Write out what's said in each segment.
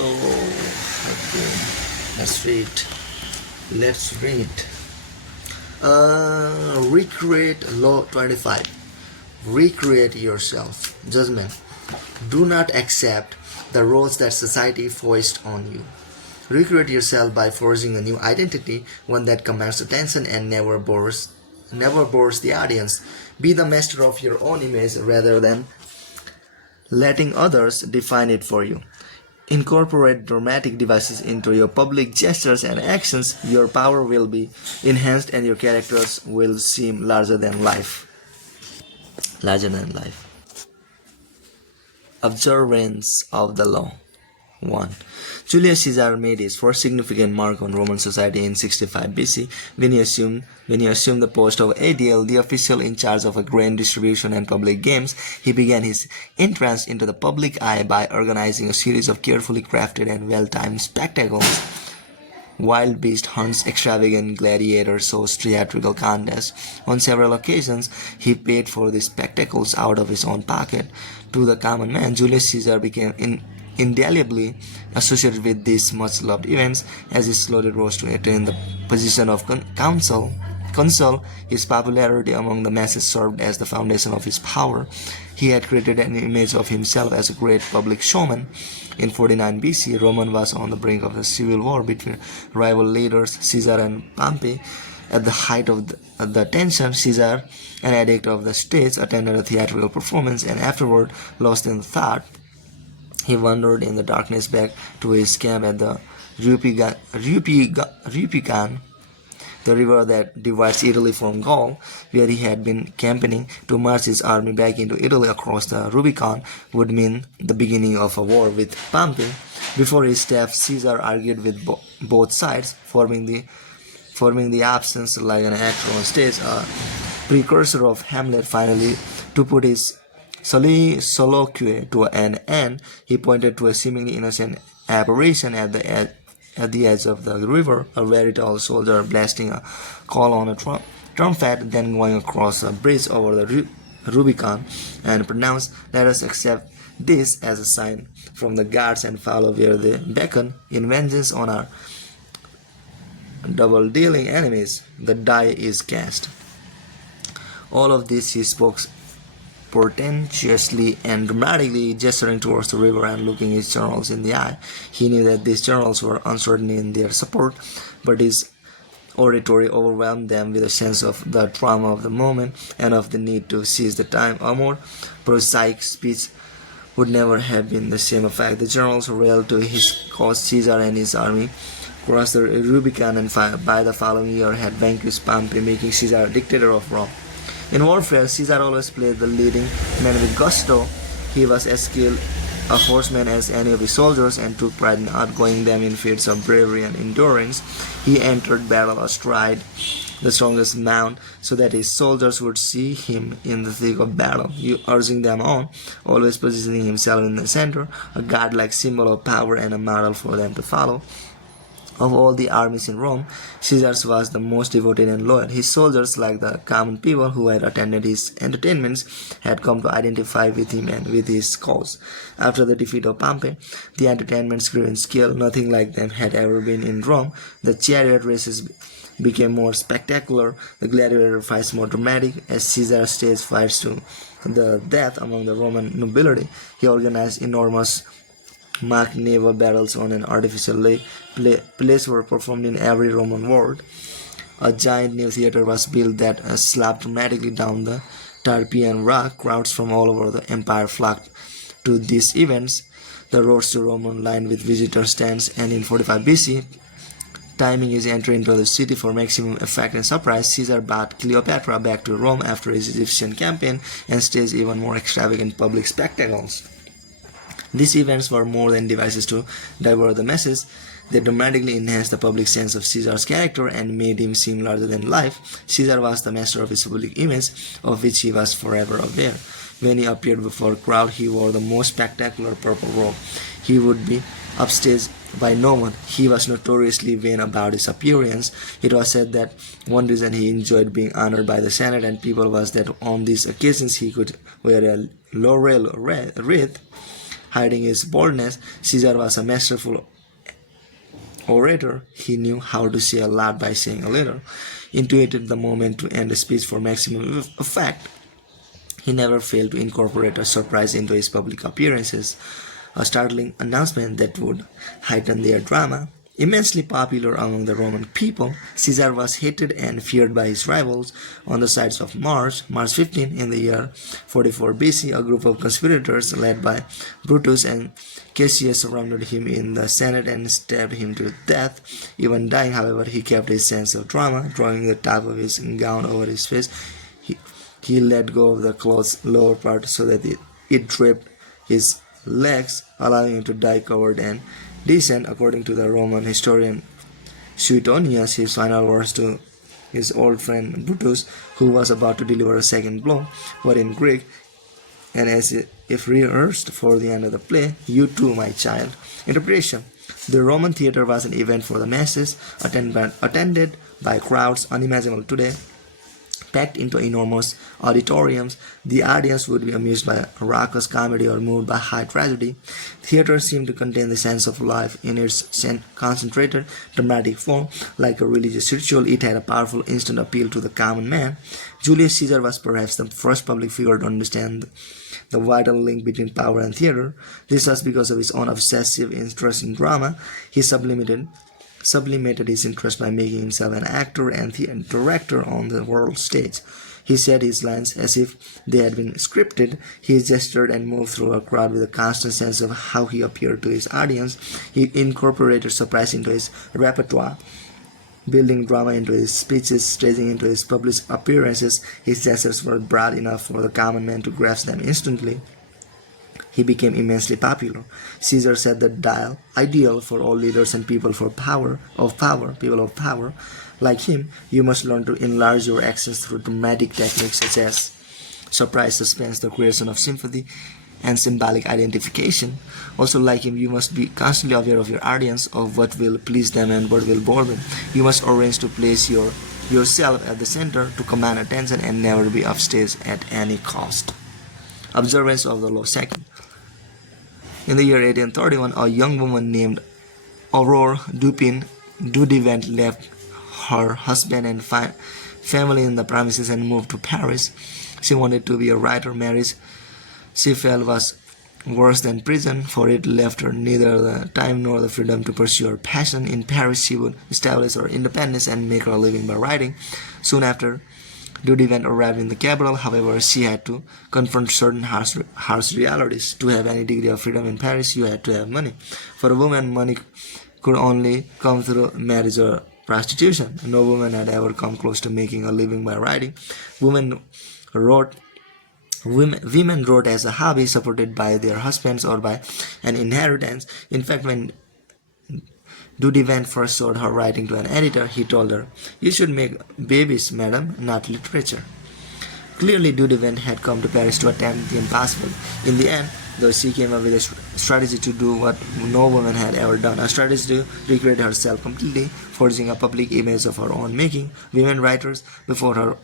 Okay. Let's read. Let's read. Recreate Law 25. Recreate yourself. Judgment. Do not accept the roles that society foists on you. Recreate yourself by forging a new identity, one that commands attention and never bores the audience. Be the master of your own image rather than letting others define it for you. Incorporate dramatic devices into your public gestures and actions. Your power will be enhanced and your characters will seem larger than life. Larger than life. Observance of the law. 1. Julius Caesar made his first significant mark on Roman society in 65 BC when he assumed the post of aedile, the official in charge of a grain distribution and public games. He began his entrance into the public eye by organizing a series of carefully crafted and well-timed spectacles. Wild beast hunts, extravagant gladiator shows, theatrical contests. On several occasions, he paid for the spectacles out of his own pocket. To the common man, Julius Caesar became indelibly associated with these much-loved events. As he slowly rose to attain the position of consul, his popularity among the masses served as the foundation of his power. He had created an image of himself as a great public showman. In 49 BC, Rome was on the brink of a civil war between rival leaders Caesar and Pompey. At the height of the tension, Caesar, an addict of the stage, attended a theatrical performance and afterward, lost in thought, he wandered in the darkness back to his camp at the Rupicon, the river that divides Italy from Gaul, where he had been campaigning. To march his army back into Italy across the Rubicon would mean the beginning of a war with Pompey. Before his death, Caesar argued with both sides, forming the absence like an actor on stage, a precursor of Hamlet. Finally, to put his soliloquy to an end, he pointed to a seemingly innocent apparition at the edge of the river, a very tall soldier blasting a call on a trumpet, then going across a bridge over the Rubicon and pronounced, "Let us accept this as a sign from the gods and follow where they beckon. In vengeance on our double-dealing enemies, the die is cast." All of this he spoke portentously and dramatically, gesturing towards the river and looking his generals in the eye. He knew that these generals were uncertain in their support, but his oratory overwhelmed them with a sense of the trauma of the moment and of the need to seize the time. A more prosaic speech would never have been the same effect. The generals railed to his cause. Caesar and his army crossed the Rubicon and by the following year had vanquished Pompey, making Caesar dictator of Rome. In warfare, Caesar always played the leading man with gusto. He was as skilled a horseman as any of his soldiers and took pride in outgoing them in feats of bravery and endurance. He entered battle astride the strongest mount so that his soldiers would see him in the thick of battle, urging them on, always positioning himself in the center, a godlike symbol of power and a model for them to follow. Of all the armies in Rome, Caesar's was the most devoted and loyal. His soldiers, like the common people who had attended his entertainments, had come to identify with him and with his cause. After the defeat of Pompey, the entertainments grew in scale. Nothing like them had ever been in Rome. The chariot races became more spectacular, the gladiator fights more dramatic. As Caesar staged fights to the death among the Roman nobility, he organized enormous mock naval battles on an artificial lake. Plays were performed in every Roman ward. A giant new theater was built that slapped dramatically down the Tarpeian Rock. Crowds from all over the empire flocked to these events. The roads to Rome were lined with visitor stands, and in 45 BC, timing his entry into the city for maximum effect and surprise, Caesar brought Cleopatra back to Rome after his Egyptian campaign and staged even more extravagant public spectacles. These events were more than devices to divert the masses. They dramatically enhanced the public sense of Caesar's character and made him seem larger than life. Caesar was the master of his public image, of which he was forever aware. When he appeared before a crowd, he wore the most spectacular purple robe. He would be upstaged by no one. He was notoriously vain about his appearance. It was said that one reason he enjoyed being honored by the Senate and people was that on these occasions he could wear a laurel wreath Hiding his boldness, Caesar was a masterful orator. He knew how to say a lot by saying a little, intuited the moment to end a speech for maximum effect. He never failed to incorporate a surprise into his public appearances, a startling announcement that would heighten their drama. Immensely popular among the Roman people, Caesar was hated and feared by his rivals. On the sides of March 15, in the year 44 BC, a group of conspirators led by Brutus and Cassius surrounded him in the Senate and stabbed him to death. Even dying, however, he kept his sense of drama, drawing the top of his gown over his face. He let go of the cloth's lower part so that it draped his legs, allowing him to die covered and decent. According to the Roman historian Suetonius, his final words to his old friend Brutus, who was about to deliver a second blow, were in Greek, and as if rehearsed for the end of the play, "You too, my child." Interpretation: the Roman theater was an event for the masses, attended by crowds unimaginable today. Packed into enormous auditoriums, the audience would be amused by raucous comedy or moved by high tragedy. Theater seemed to contain the sense of life in its concentrated, dramatic form. Like a religious ritual, it had a powerful instant appeal to the common man. Julius Caesar was perhaps the first public figure to understand the vital link between power and theater. This was because of his own obsessive interest in drama. He sublimated his interest by making himself an actor and director on the world stage. He said his lines as if they had been scripted. He gestured and moved through a crowd with a constant sense of how he appeared to his audience. He incorporated surprise into his repertoire, building drama into his speeches, staging into his public appearances. His gestures were broad enough for the common man to grasp them instantly. He became immensely popular. Caesar set the ideal for all leaders and people of power. Like him, you must learn to enlarge your accents through dramatic techniques such as surprise, suspense, the creation of sympathy, and symbolic identification. Also, like him, you must be constantly aware of your audience, of what will please them and what will bore them. You must arrange to place yourself at the center to command attention and never be upstage at any cost. Observance of the law. Second, in the year 1831, a young woman named Aurore Dudevant left her husband and family in the premises and moved to Paris. She wanted to be a writer. Marriage, she felt, was worse than prison, for it left her neither the time nor the freedom to pursue her passion. In Paris, she would establish her independence and make her living by writing. Soon after Dudevant arrived in the capital. However, she had to confront certain harsh realities. To have any degree of freedom in Paris, you had to have money. For a woman, money could only come through marriage or prostitution. No woman had ever come close to making a living by writing. Women wrote as a hobby, supported by their husbands or by an inheritance. In fact, when Dudevant first showed her writing to an editor, he told her, "You should make babies, madam, not literature." Clearly, Dudevant had come to Paris to attempt the impossible. In the end, though, she came up with a strategy to do what no woman had ever done, a strategy to recreate herself completely, forging a public image of her own making. Women writers before her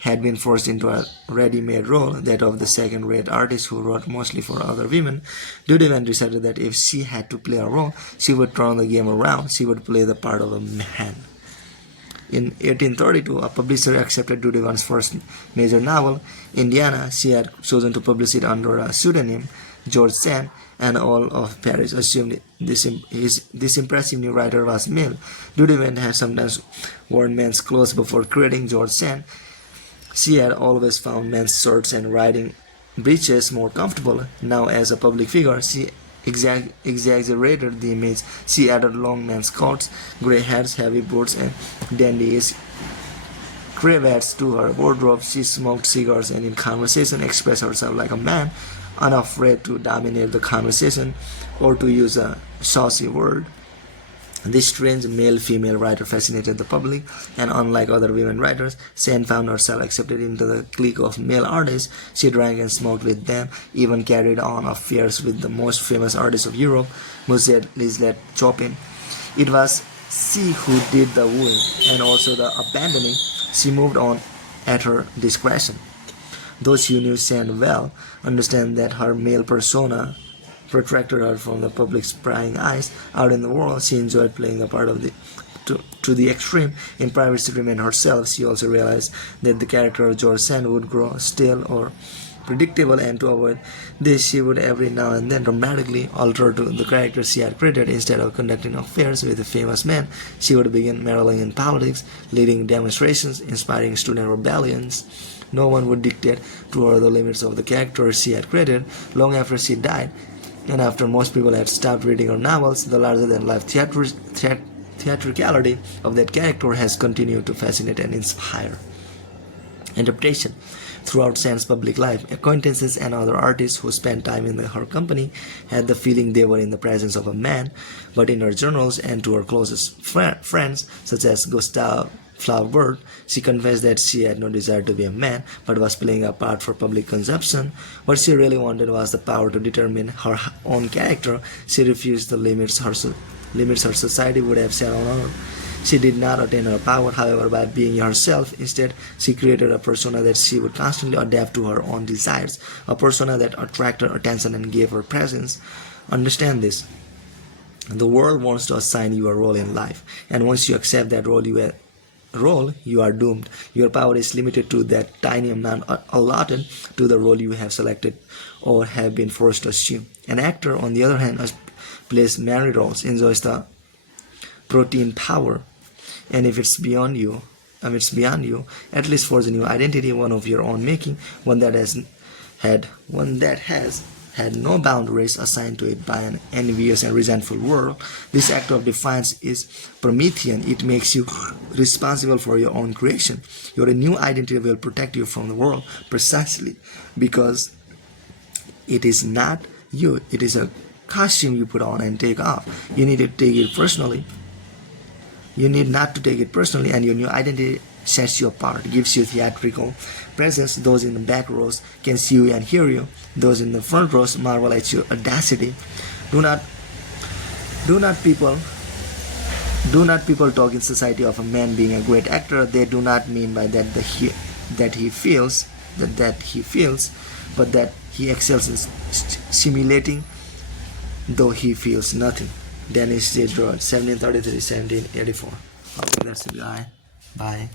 had been forced into a ready-made role, that of the second-rate artist who wrote mostly for other women. Dudevant decided that if she had to play a role, she would turn the game around. She would play the part of a man. In 1832, a publisher accepted Dudevant's first major novel, Indiana. She had chosen to publish it under a pseudonym, George Sand, and all of Paris assumed this impressive new writer was male. Dudevant had sometimes worn men's clothes before creating George Sand. She had always found men's shirts and riding breeches more comfortable. Now, as a public figure, she exaggerated the image. She added long men's coats, grey hairs, heavy boots, and dandy cravats to her wardrobe. She smoked cigars and in conversation expressed herself like a man, unafraid to dominate the conversation or to use a saucy word. This strange male-female writer fascinated the public, and unlike other women writers, Sand found herself accepted into the clique of male artists. She drank and smoked with them, even carried on affairs with the most famous artists of Europe, Musette, Lisette, Chopin. It was she who did the wooing and also the abandoning. She moved on at her discretion. Those who knew Sand well understand that her male persona protracted her from the public's prying eyes. Out in the world, she enjoyed playing the part of to the extreme. In private, she remained herself. She also realized that the character of George Sand would grow stale or predictable, and to avoid this, she would every now and then dramatically alter to the character she had created. Instead of conducting affairs with a famous man, she would begin meddling in politics, leading demonstrations, inspiring student rebellions. No one would dictate to her the limits of the character she had created. Long after she died, and after most people had stopped reading her novels, the larger-than-life theatricality of that character has continued to fascinate and inspire interpretation. Throughout Sand's public life, acquaintances and other artists who spent time in her company had the feeling they were in the presence of a man, but in her journals and to her closest friends, such as Gustave Flaubert, she confessed that she had no desire to be a man, but was playing a part for public consumption. What she really wanted was the power to determine her own character. She refused the limits her society would have set on her. She did not attain her power, however, by being herself. Instead, she created a persona that she would constantly adapt to her own desires, a persona that attracted attention and gave her presence. Understand this. The world wants to assign you a role in life, and once you accept that role, you are doomed. Your power is limited to that tiny amount allotted to the role you have selected or have been forced to assume. An actor, on the other hand, plays many roles, enjoys the protein power, and if it's beyond you, at least forge a new identity, one of your own making, one that has had no boundaries assigned to it by an envious and resentful world. This act of defiance is Promethean. It makes you responsible for your own creation. Your new identity will protect you from the world precisely because it is not you. It is a costume you put on and take off. You need to take it personally. You need not to take it personally, and your new identity sets you apart, gives you theatrical presence. Those in the back rows can see you and hear you. Those in the front rows marvel at your audacity. Do not people talk in society of a man being a great actor. They do not mean by that he feels, but that he excels in simulating, though he feels nothing. Dennis J. Druid, 1733-1784. Okay, that's the guy. Bye.